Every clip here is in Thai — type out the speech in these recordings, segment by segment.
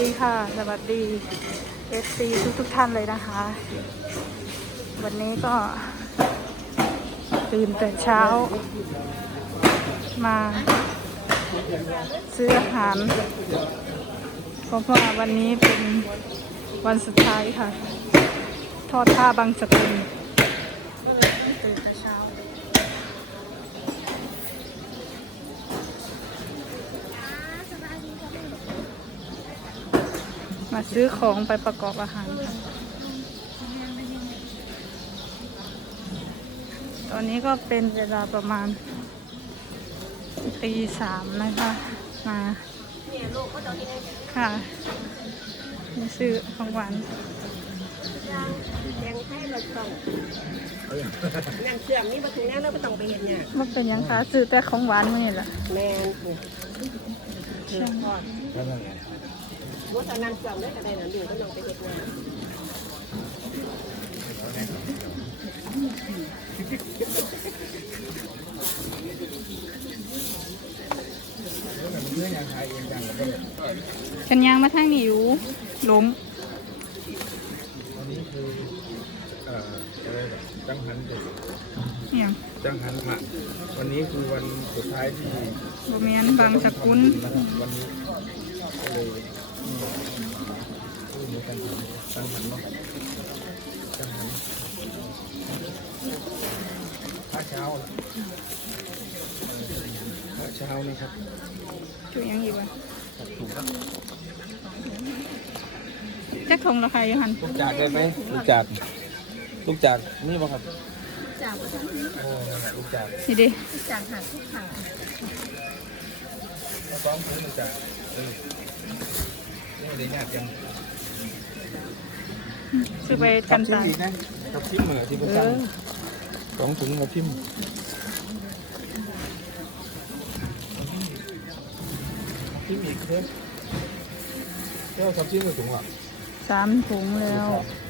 ดีค่ะ สวัสดี FC ทุกทุกท่านเลยนะคะ วันนี้ก็ ตื่นแต่เช้า มา ซื้ออาหารเพราะว่าวันนี้เป็นวันสุดท้ายค่ะ ทอดผ้าบางสกุลก็เลยตื่นแต่เช้า ซื้อของไปประกอบอาหารค่ะตอนนี้ก็เป็นเวลาประมาณตีสามนะคะมาค่ะมาซื้อของหวานยังให้เราต้องนั่นเชื่อมนี่มาถึงนั้นเราก็ต้องไปเห็นเนี่ยมันเป็นหยังคะซื้อแต่ของหวานมื่อนี่แหละแมนเชื่อมก่อน ว่าตอนนั้นเชื่อมได้ก็ได้นังอยู่ก็ต้องไปเห็นเนี่ยกันยางมาทางนี้อยู่ล้มอันนี้คืออะไรแบบจังหันเด็กเนี่ยจังหันผ่านวันนี้คือวันสุดท้ายที่โบเมียนบางสกุลวันนี้ก็เลย อืมพูดเหมือนกันจังหันเนาะจังหันพระเช้าพระเช้านี่ครับจุยังอีกวะถูกครับแจ็คทงราคาอยู่หันลูกจากได้ไหมลูกจากลูกจากนี่ป่ะครับจากว่าทั้งโอ้นั่นแหละลูกจากนี่ดิจากหาทุกขาสองถุงลูกจากเออนี่ ได้ยากจังซื้อไปกันตายอีกนะกับทิมเหมือที่ประเอจอำสองถุงกับทิมทิมอีกเพิ่มเจ้ากับทิมกับถุงอะสามถุงแล้วใ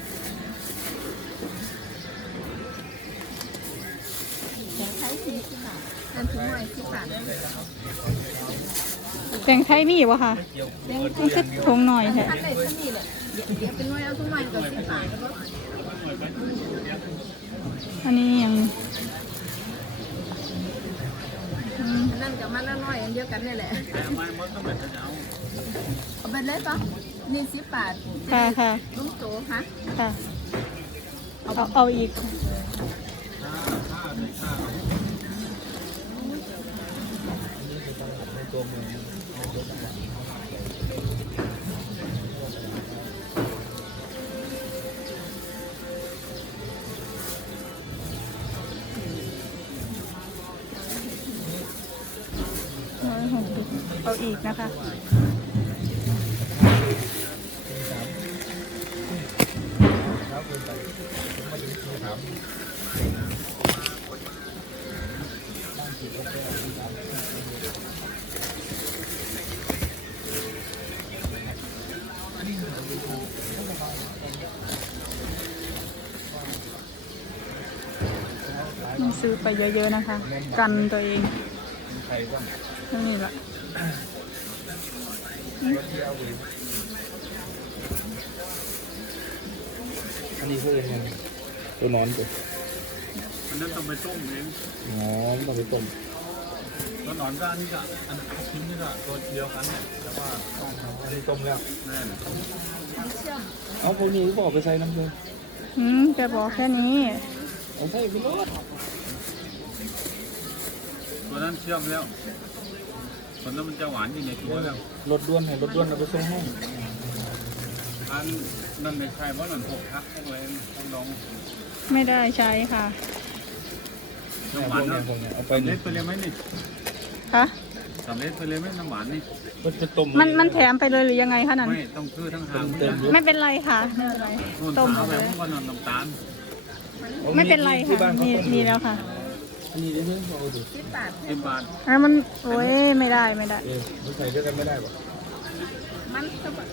แตงไทยมีวะค่ะมันคือถุงหน่อยแท้ท่านไหนท่านนี่แหละเดี๋ยวเป็นหน่วยเอาทุกหน่วยกับสิบบาทอันนี้ยังอืมนั่นกับมันละหน่อยอันเดียวกันนี่แหละเอาไปเลยปะนี่สิบบาทค่ะค่ะลุงโตฮะค่ะเอาเอาอีกในตัวเมือ เอาอีกนะคะซื้อไปเยอะๆนะคะ กันตัวเอง นี่แหละอันนี้คือยังไงตัวนอนตัวอันนั้นต้องไปต้มเองอ๋อมันต้องไปต้มแล้วหนอนก็อันนี้ก็อันชิ้นนี้ก็ตัวเดียวกันเนี่ยแต่ว่าอันนี้ต้มแล้วแน่นเอาพวกนี้ก็บอกไปใส่น้ำเลยอืมแกบอกแค่นี้เอาใส่ไปเลยตัวนั้นเชื่อมแล้ว ผลแล้วมันจะหวานอยู่ในตัวแล้วรถด่วนให้รถด่วนเอาไปส่งให้อันนั่นไม่ใช่เพราะมันหกทักเอาไว้ต้องลองไม่ได้ใช้ค่ะน้ำหพวาวนกเนี้นะพวกเนี้ยเอาไปสำเร็นี่จไปเลยไหมนี่คะสำเร็จไปเลยไหมน้ำหวานนี่มันจะต้มมันมันแถมไปเลยหรือยังไงคะนั่นไม่ต้องซื้อทั้งหางเต็มๆไม่เป็นไรค่ะไม่เป็นไรต้ต้มมเอาเอาไปเลยพวกก็นอนน้ำตาลไม่เป็นไรที่ค่ะบ้านเขามีต้มีแล้วค่ะ อันนี้เดี๋ยวเพิ่งเอาดูสิบบาทสิบบาทแล้วมันโอ้ยไม่ได้ไม่ได้ เออมันใส่ด้วยกันไม่ได้ปะมันก็แบบ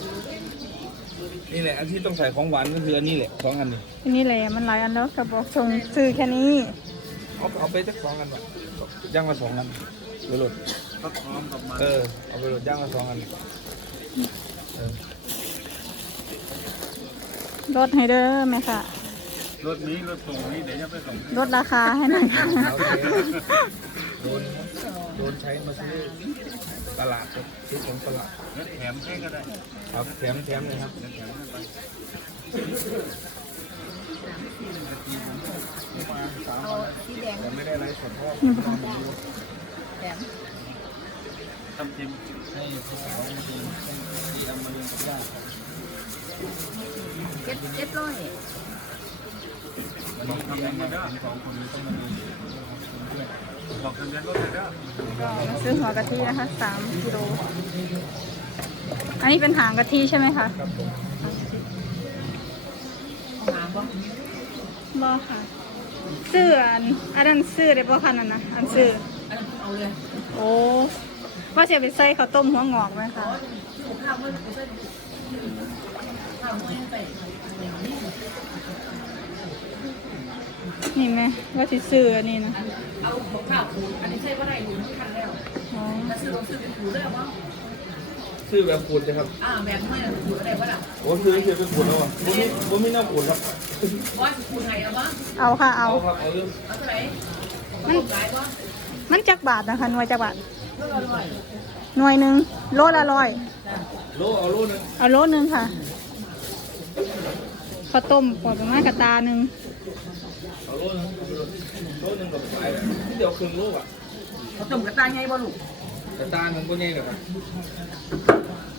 นี่แหละอันที่ต้องใส่ของหวานก็คืออันนี้แหละสองอันนี้อันนี้แหละมันหลายอันแล้วกระบอกส่งซื้อแค่นี้เอาเอาไปสักสองอันวะย่างละสองอันไปโหลดก็พร้อมกับมันเออเอาไปโหลดย่างละสองอันเออลดให้เด้อแม่ค่ะ รถนี้รถส่งนี้เดี๋ยวจะไปส่งให้ลดราคาให้หน่อยค่ะโอเคโดนโดนใช้มาซื้อตลาดครับซื้อของตลาดรถแถมให้ก็ได้ครับแถมแถมเลยครับ รถแถมให้ไปมาสามวันแต่ไม่ได้อะไรสดเพราะทำจิมให้พี่สาวมาดูที่เอามาเรียนกับญาติเจ็ดเจ็ดร้อย บอกทำยังไงเด้อสองคนนี้ต้องมาดูบอกทะเบียนรถเลยเด้อซื้อหัวกะทินะคะสามกิโลอันนี้เป็นหางกะทิใช่ไหมคะครับผมหาบ่บอค่ะซื้ออันอันนั้นซื้อได้บ่คะนั่นนะอันซื้ออันนั้นเอาเลยโอ้ว่าจะไปใส่ข้าวต้มหัวงอกไหมคะข้าวมันกูใส่ข้าวมันใส่ นี่ไหมว่าจะซื้ออันนี้นะเอาของข้าวขูดอันนี้ใช่ว่าได้อยู่ที่คันแล้วอ๋อถ้าซื้อต้องซื้อเป็นขูดได้หรอวะซื้อแบบขูดนะครับ อ่าแบบไม่ได้ขูดได้ปะล่ะโอ้ซื้อซื้อเป็นขูดแล้วอะผมมีผมมีหน้าขูดครับว่าขูดไงเอาวะเอาค่ะเอาครับเอาเรื่องเอาเท่าไหร่มันหลายวะมันจักบาทนะคะหน่วยจักบาทเท่าไหร่หน่วยหนึ่งโลละร้อย โลเอาโลนึงเอาโลหนึ่งค่ะข้าวต้มปอดประมาณกระตาหนึ่ง เอาโลนึงโลนึงกับไปที่เดียวครึ่งโลอะเขาต้มกระตายไงบ่ลูกแต่ตาหนึ่งก็ง่ายกับ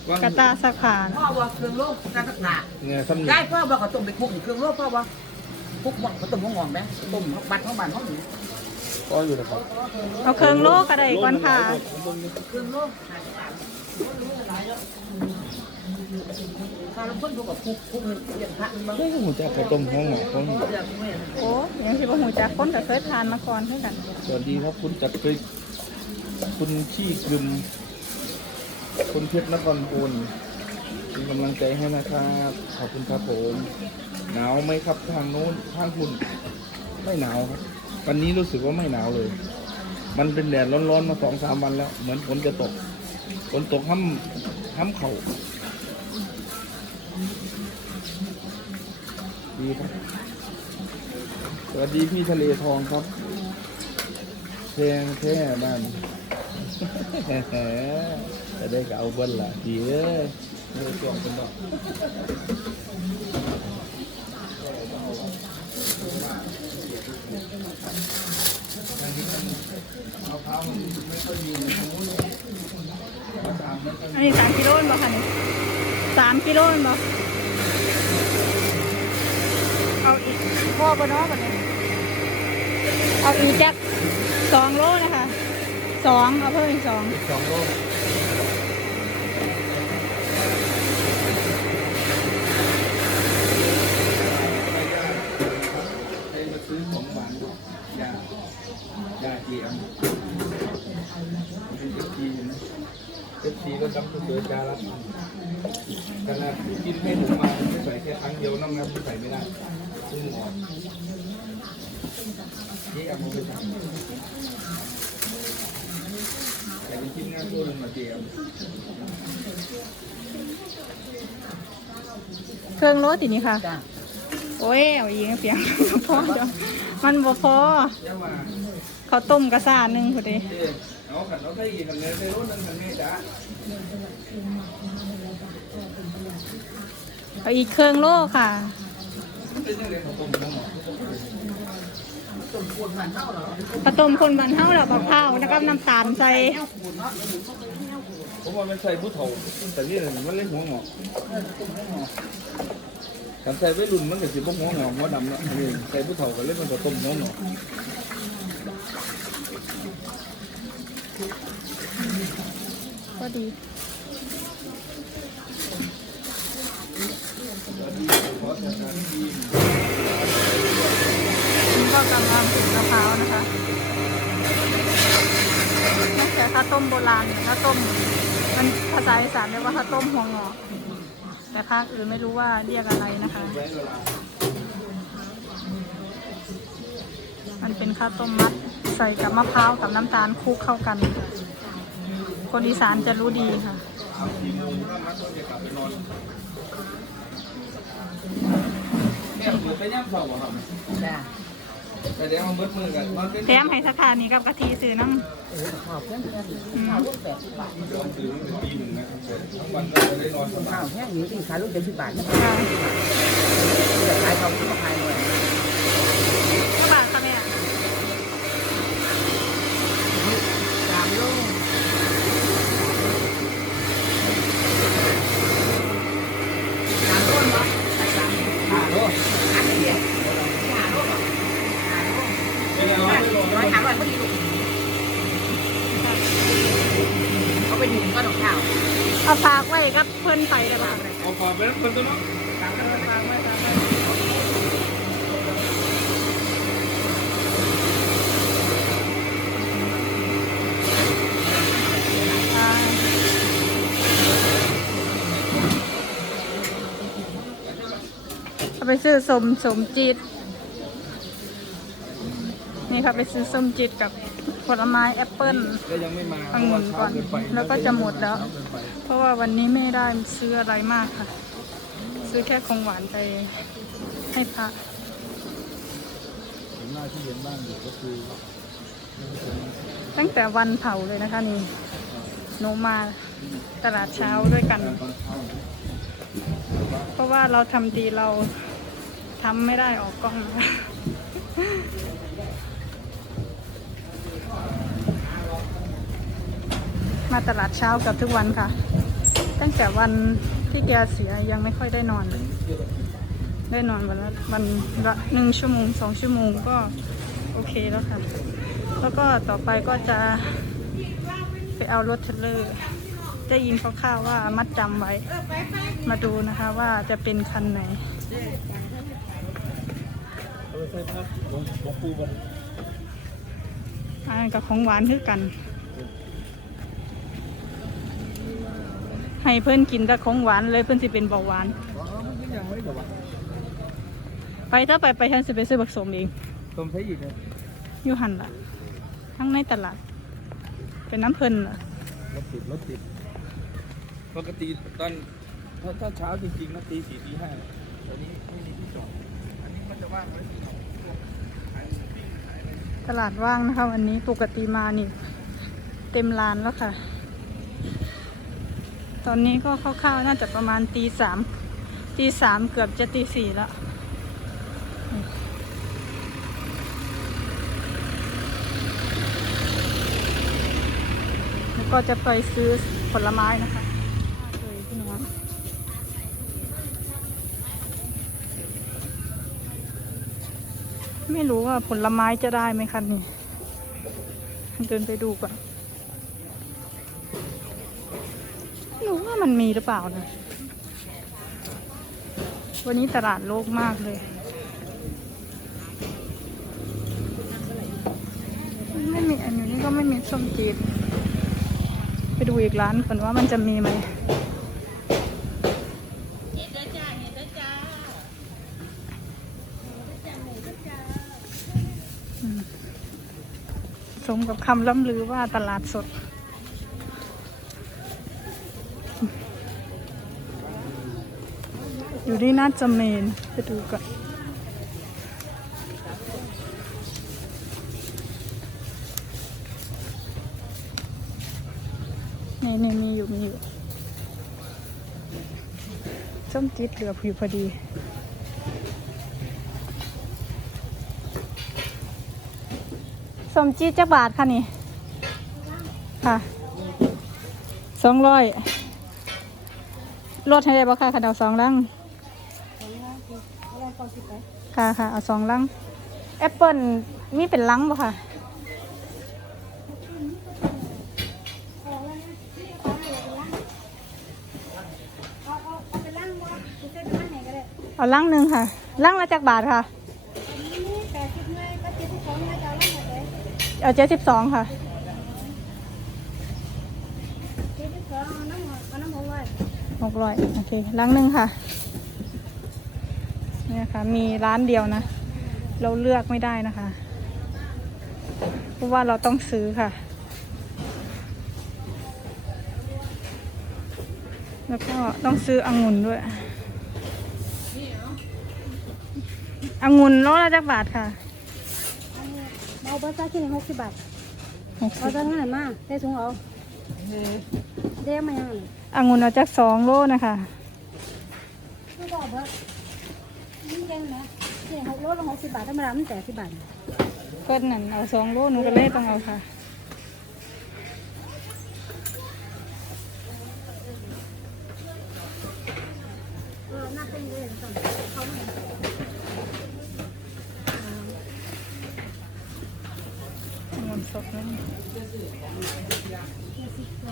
วางกระตาสักขานพ่อว่าเครื่องโลกการตักหนาเนี่ยซ้ำนี่ได้พ่อว่าเขาต้มไปคุกเครื่องโลกพ่อว่าคุกหม้อเขาต้มหัวงอนไหมต้มบัดเขาบัดเขาหนีก็อยู่นะครับเอาเครื่องโลก็ได้ก่อนค่ะเครื่องโลกาวต้นพวกกับคุกคุกเรียนพระมันบ้างเฮ้ยหัวใจกระต้มหัวหงอกของเรียนไม่โอ้ยังสิบ่หูจักคนก็เคยทานมาก่อนเท่ากันสวัสดีครับคุณจักรพริกคุณขี้กลึมคุณเพชรนครพลเป็นกำลังใจให้นะครับขอบคุณครับผมหนาวไหมครับทางโน้นทางคุณไม่หนาวครับวันนี้รู้สึกว่าไม่หนาวเลย มันเป็นแดดร้อนๆมาสองสามวันแล้ว เหมือนฝนจะตกฝนตกห้ำห้ำเข่า ดีครับ สวัสดีพี่ทะเลทองครับเพลงแท้บ้านจะได้ก็เอาเบิ้ลละดีเอ้ยไม่ได้ช่วงเป็นดอกมะพร้าวมันไม่ค่อยมีในตรงนู้นมะพร้าวไม่ค่อยมีอันนี้สามกิโลนบ่คะนี่ สามกิโลนบ่เอาอีกพ่อบ่เนาะบัดนี้เอาอีกจักสองโลนะคะสองเอาเพิ่มอีกสองอีกสองโลให้มาซื้อของหวานยายาเจียมเป็นเอฟซีเห็นไหมเอฟซีก็จำตัวเสือจารับ ขนาดกินให้หนูมาไม่ใส่แค่ครั้งเดียวน้องนับใส่ไม่ได้ซึ่งอ่อนนี่เอามาไปทำแต่เป็นชิ้นงานตัวหนึงมาเจียมเครื่องโลตินี่ค่ะ จ้าโอ้ยเอาอีกเปียงพอจ้ะมันบ่พอเจ้าว่าข้าวต้มกระซ่าหนึ่งพอดี เอ๊ะ เอาขันเอาไส้อีกขันเลยไปรถนึงขันแม่จ๋าเอาอีกเครื่องโลค่ะเป็นยังไงเขาต้มน้ำหมอต้มขูดมันเท่าเหรอข้าวต้มคนบันเฮาแล้วมะพร้าวแล้วก็น้ำตาลใส่แก้วขูดเนาะเดี๋ยวหนูต้องไปแก้วขูดผมว่ามันใส่ผู้เฒ่าแต่นี่มันเล่นหัวงอกเออต้มหัวงอกขันใส่ไว้รุ่นมันก็สิบ่หัวงอกหัวดำเนาะนี่ใส่ผู้เฒ่าก็เล่นมันก็ต้มหัวงอก ก็ดีนี่ก็กำลังถึงมะพร้าวนะคะไม่ใช่ข้าวต้มโบราณข้าวต้ม มันภาษาอีสานเรียกว่าข้าวต้มหัวงอกแต่ภาคอื่นไม่รู้ว่าเรียกอะไรนะคะ มันเป็นข้าวต้มมัด ใส่กับมะพร้าวกับน้ำตาลคลุกเข้ากัน คนอีสานจะรู้ดีค่ะามสี่โมงถ้ามัดก็จะกลับไปนอนแม่เปิดไปย่ำเสาร์ครับจ้าแต่เดี๋ยวเอาเบิดมือกันนอนเป็นแถมให้สักขานี่กับกะทิซื้อน้เออข้าวเพื่อนเพื่อนข้าวลูกแปดสิบบาทเดี๋ยวตื่นตั้งแต่ตีหนึ่งนะครับทั้งวันก็จะได้นอนสบาข้าวย แห้งนี้กินขายลูกเจ็ดสิบบาทนะำค่ะขายเขาก็ขายหมด ก็บาทค่ะแม่ สามลูกสามลูกเนาะสามห้าลูกอันนี้ห้าลูกห้าลูก เป็นไงร้อนไม่ร้อน ร้อยสามร้อยพอดีลูกเขาไปดื่มก็ดอกข้าว เอาฝากไว้กับเพิ่นไปเลยค่ะ เอาฝากไปแล้วคนตัวเนาะ ฝากไว้ฝากไว้ฝากไว้อ่าเอา ไปซื้อสมสมจีดนี่ค่ะไปซื้อส้มจีดกับผลไม้แอปเปิ้ลก็ยังไม่มาองุ่นก่อน แล้วก็จะหมดแล้ว เพราะว่าวันนี้ไม่ได้ซื้ออะไรมากค่ะ ซื้อแค่ของหวานไปให้พระหน้าที่เย็นบ้างอยู่ก็คือ ตั้งแต่วันเผาเลยนะคะนี่หนูมาตลาดเช้าด้วยกันตอนเช้าเพราะว่าเราทำดีเรา ทำไม่ได้ออกกล้องนะคะมาตลาดเช้ากับทุกวันค่ะ ตั้งแต่วันที่แกเสียยังไม่ค่อยได้นอนเลยได้นอนวันละวันละหนึ่งชั่วโมงสองชั่วโมงก็โอเคแล้วค่ะ แล้วก็ต่อไปก็จะไปเอารถเทเลอร์ได้ยินคร่าวๆว่ามัดจำไว้ มาดูนะคะว่าจะเป็นคันไหน ใช่ครับหลวงหลวงปู่บอกอันนั้นกับของหวานคือกัน ให้เพื่อนกินแต่ของหวานเลยเพื่อนสิเป็นเบาหวาน อ๋อมันก็ยังไม่แต่ว่าไปถ้าไปไปฉันสิไปซื้อบักสมเองต้มใช้อีกเลยอยู่หันละทั้งในตลาด เป็นน้ำเพลินล่ะรถติดรถติดปกติตอนถ้าถ้าเช้าจริงๆนะตีสี่ตีห้าตอนนี้ไม่มีที่จอดอันนี้มันจะว่างไว้ที่ของพวกขายปิ้งขายอะไร ตลาดว่างนะคะ วันนี้ปกติมานี่ เต็มลานแล้วค่ะ ตอนนี้ก็คร่าวๆน่าจะประมาณตีสามตีสามเกือบจะตีสี่แล้วแล้วก็จะไปซื้อผลไม้นะคะเลยพี่น้อง ไม่รู้ว่าผลไม้จะได้ไหมคะนี่เดินไปดูก่อนไม่รู้ว่ามันมีหรือเปล่านะ วันนี้ตลาดโลกมากเลย ไม่มีอันนี้ก็ไม่มีส้มจีบไปดูอีกร้านก่อนว่ามันจะมีไหมอืมส มกับคำล่ำลือว่าตลาดสด อยู่ที่น่าจะเมนไปดูก่อนนี่นี่มีอยู่มีอยู่ส้มจิตเหลืออยู่พอดี สมจีจักบาทค่ะนี่ ค่ะสองร้อยลดให้ได้บ่ค่ะขันเอาสองลังค่ะค่ะเอาสองลังแอปเปิลมีเป็นลังบ่ค่ะเอาลังหนึ่งค่ะลังละจักบาทค่ะ เอาเจ็ดสิบสองค่ะหกร้อยโอเคลังหนึ่งค่ะเนี่ยค่ะ มีร้านเดียวนะ เราเลือกไม่ได้นะคะ เพราะว่าเราต้องซื้อค่ะ แล้วก็ต้องซื้อองุ่นด้วยองุ่นโลละจักบาทค่ะ เอาเบอร์ซ่าที่หนึ่งหกสิบบาทหกสิเอาบจังเงินมาได้ถุงเอาเด้มายังไงองุ่นเอาจักสองโลนะคะไม่บอกเบอร์นี่เด้งนะที่หกโลละหกสิบบาทธรรมดามันแต่สิบบาทเพิ่นนั่นเอาสองโลหนูก็เลยต้องเอาค่ะ เออน่าเป็นเลยสั่งเขาไม่ องุ่นสดนั่น เ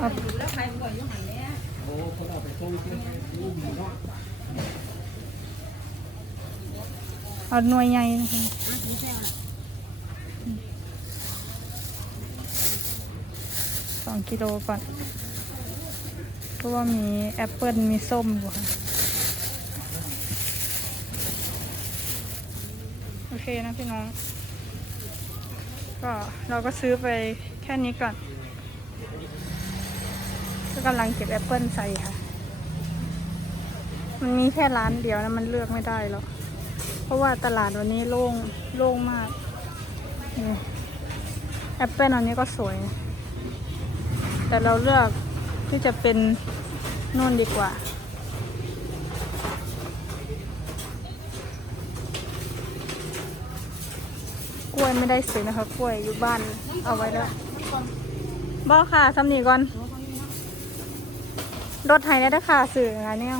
อาเอาหน่วยใหญ่นะคะสองกิโลก่อนเพราะว่ามีแอปเปิลมีส้มอยู่ค่ะ โอเคนะพี่น้อง ก็เราก็ซื้อไปแค่นี้ก่อนก็กำลังเก็บแอปเปิลใส่ค่ะ มันมีแค่ร้านเดียวนะมันเลือกไม่ได้หรอก เพราะว่าตลาดวันนี้โล่งโล่งมากนี่แอปเปิลอันนี้ก็สวย แต่เราเลือกที่จะเป็นนู่นดีกว่า กล้วยไม่ได้ซื้อนะคะ กล้วยอยู่บ้านเอาไว้แล้วบอค่ะสำนีก่อน รถไทยได้ค่ะสื่ออะไรเนี่ย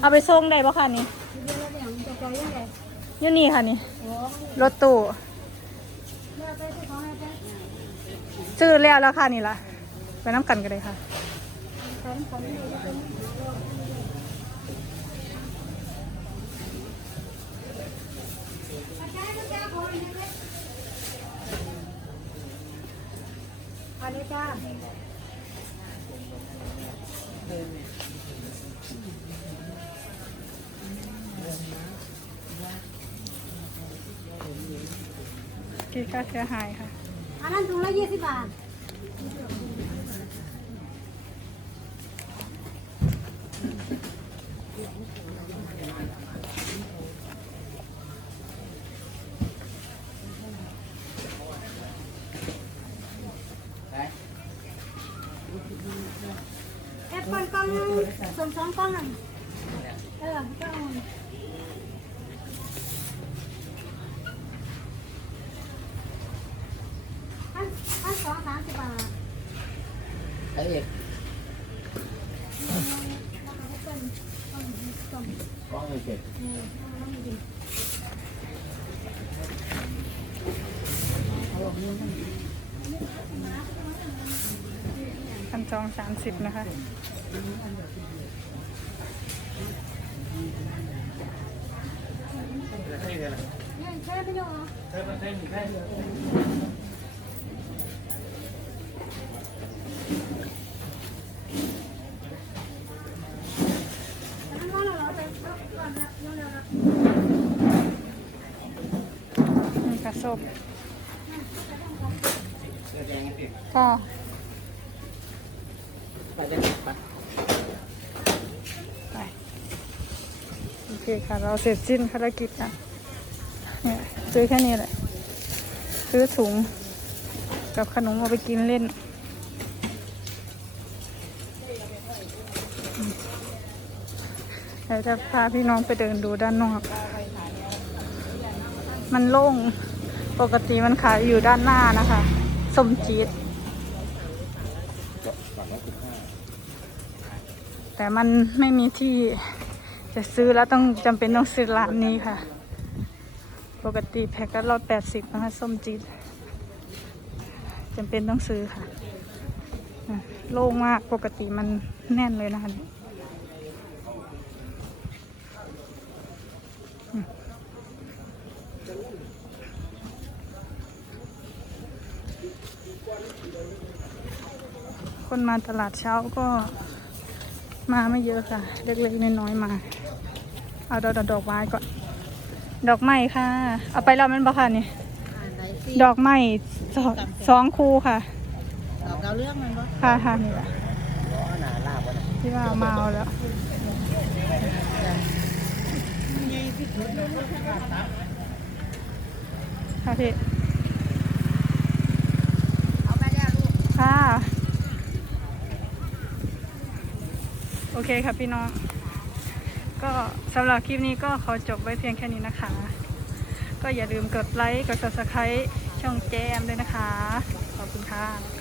เอาไปส่งได้บ่ค่ะนี่เดี๋ยวเราเดี๋ยวจะใจยังไงอยู่นี่ค่ะนี่ รถตู้ซื้อแล้วแล้วค่ะนี่ละไปน้ำกันกันเลยค่ะ ใช้ผมอยู่ตรงนี้ อันนี้จ้ากี่ค่าเสียหายค่ะ อันนั้นถุงละยี่สิบบาท แอปเปิลกล้องนึงส่งสองกล้องอะเออก็เอาอันอัน สองสามสิบบาทไอ้เอกกล้องเลยเก็บพันจองสามสิบนะคะเนี่ยใช่ไม่ได้เหรออัน นนะเร็วๆนะมีกระสบเสื้อแดงไงพี่ก็ไปได้ปะไปโอเคค่ะ เราเสร็จสิ้นภารกิจนะเนี่ยซื้อแค่นี้แหละซื้อถุงกับขนมเอาไปกินเล่น ดี๋ยวจะพาพี่น้องไปเดินดูด้านนอก มันโล่ง ปกติมันขายอยู่ด้านหน้านะคะสมจีดแต่มันไม่มีที่จะซื้อแล้วต้องจำเป็นต้องซื้อร้านนี้ค่ะ ปกติแพ็คละร้อยแปดสิบนะคะส้มจีดจำเป็นต้องซื้อค่ะ โล่งมากปกติมันแน่นเลยนะคะ คนมาตลาดเช้าก็มาไม่เยอะค่ะ เล็กๆน้อยๆมา เอาดอกดอกไม้ก่อน ดอกไม้ค่ะ เอาไปแล้วมันบ่ค่ะนี่ ดอกไม้สองสองคู่ค่ะ ดอกดาวเรื่องมันปะค่ะค่ะนี่แหละที่ว่ามาเอาแล้วค่ะพี่เอาไปแล้วลูกค่ะ โอ เคค่ะพี่น้อง ก็สำหรับคลิปนี้ก็ขอจบไว้เพียงแค่นี้นะคะ ก็อย่าลืมกดไลค์ กด subscribe ช่องแจมด้วยนะคะ ขอบคุณค่ะ